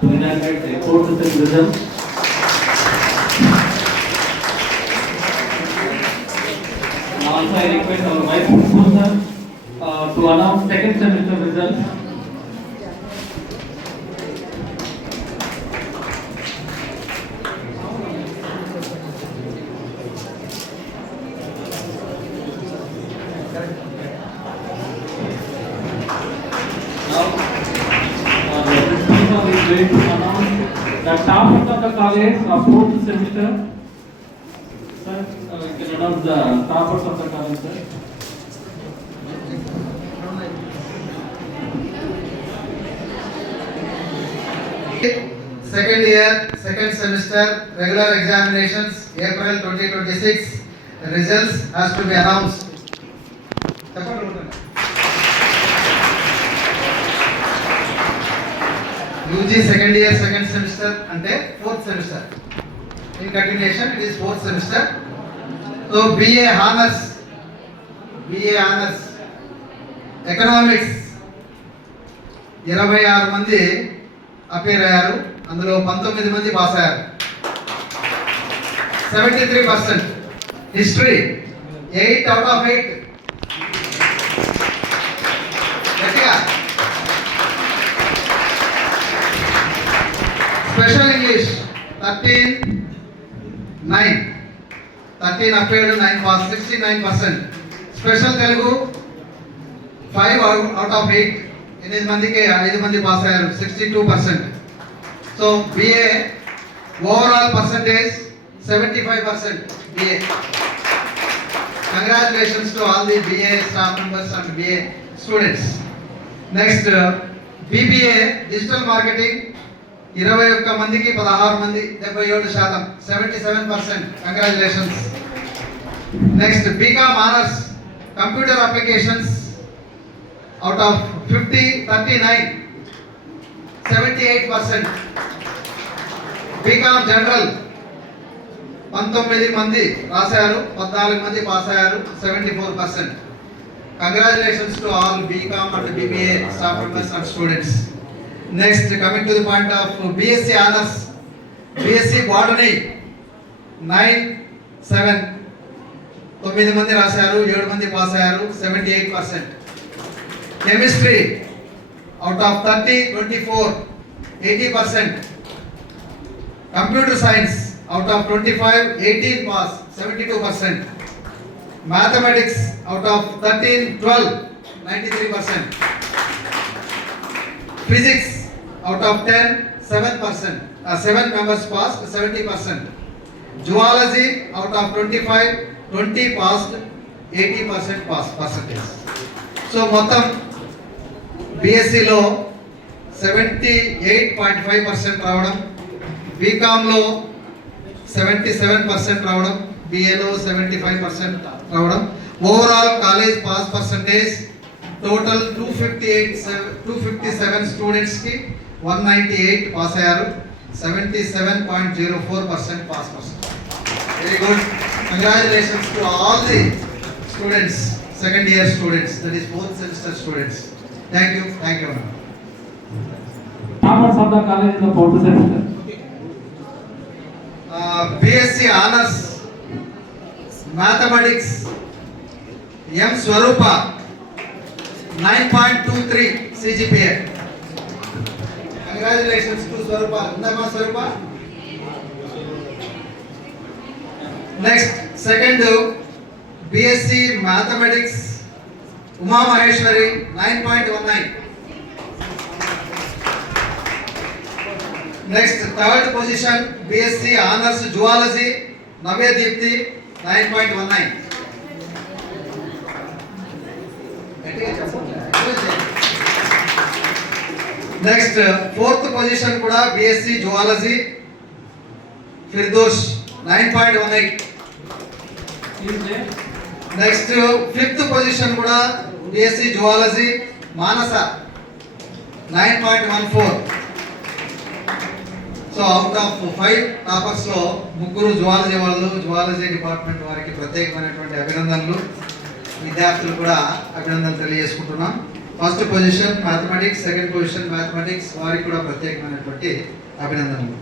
to inaugurate the fourth system results. Also, I request our Vice Principal sir to announce second semester results. Going to announce the toppers of the college of fourth semester. Sir, you can announce the toppers of the college, sir. Second year, second semester, regular examinations, April 2026. Results has to be announced. UG second year, second semester, ante fourth semester. In continuation, it is fourth semester. So BA Honors, Economics, 26 మంది appear అయ్యారు. అందులో 19 మంది pass అయ్యారు. 73%. History 8 out of 8. గట్టిగా. Special English 13 appeared 9 pass, 69%. Special Telugu 5 out of 8. 8 మందికి 5 మంది pass అయ్యారు, 62%. So BA overall percentage 75% BA. Congratulations to all the BA staff members and BA students. Next, BBA digital marketing 21 మందికి 16 మంది, 77%, 77%. Congratulations. Next, BCom honors computer applications out of 50, 39, 78%. BCom general 19 మంది రాశారు, 14 మంది pass అయ్యారు, 74%. Congratulations to all BCom and BBA staff members and students. Next, coming to the point of BSc honors, BSc botany 9 మంది రాశారు, 7 మంది pass అయ్యారు, 78%. Chemistry out of 30, 24, 80%. Computer science out of 25, 18 pass, 72%. Mathematics out of 13, 12, 93%. Physics out of 10, 7%. 7 members passed, 70%. Zoology out of 25, 20 passed, 80% pass percentage. So మొత్తం BScలో 78.5% రావడం, BComలో 77% రావడం, BAలో 75% రావడం. Overall college pass percentage total 257 students కి 198 pass అయ్యారు, 77.04% pass percentage. Very good. Congratulations to all the students, second year students, that is fourth semester students. Thank you. Toppers of the college in the fourth semester. BSc honors mathematics M Swarupa 9.23 CGPA. Congratulations to Swarupa. Undama Swarupa. Next, second BSc Mathematics Uma Maheshwari 9.19. Next, third position BSc Honors Zoology Navya Deepthi 9.19. Next, fourth position kuda BSc Zoology Firdosh 9.18. Next, fifth position kuda BSc Zoology Manasa 9.14. So out of 5 toppers లో ముగ్గురు zoology వాళ్ళు, zoology department వారికి ప్రత్యేకమైనటువంటి అభినందనలు. విద్యార్థులు కూడా అభినందనలు తెలియజేసుకుంటున్నాం. First position mathematics, second position mathematics, వారికి కూడా ప్రత్యేకమైనటువంటి అభినందనలు.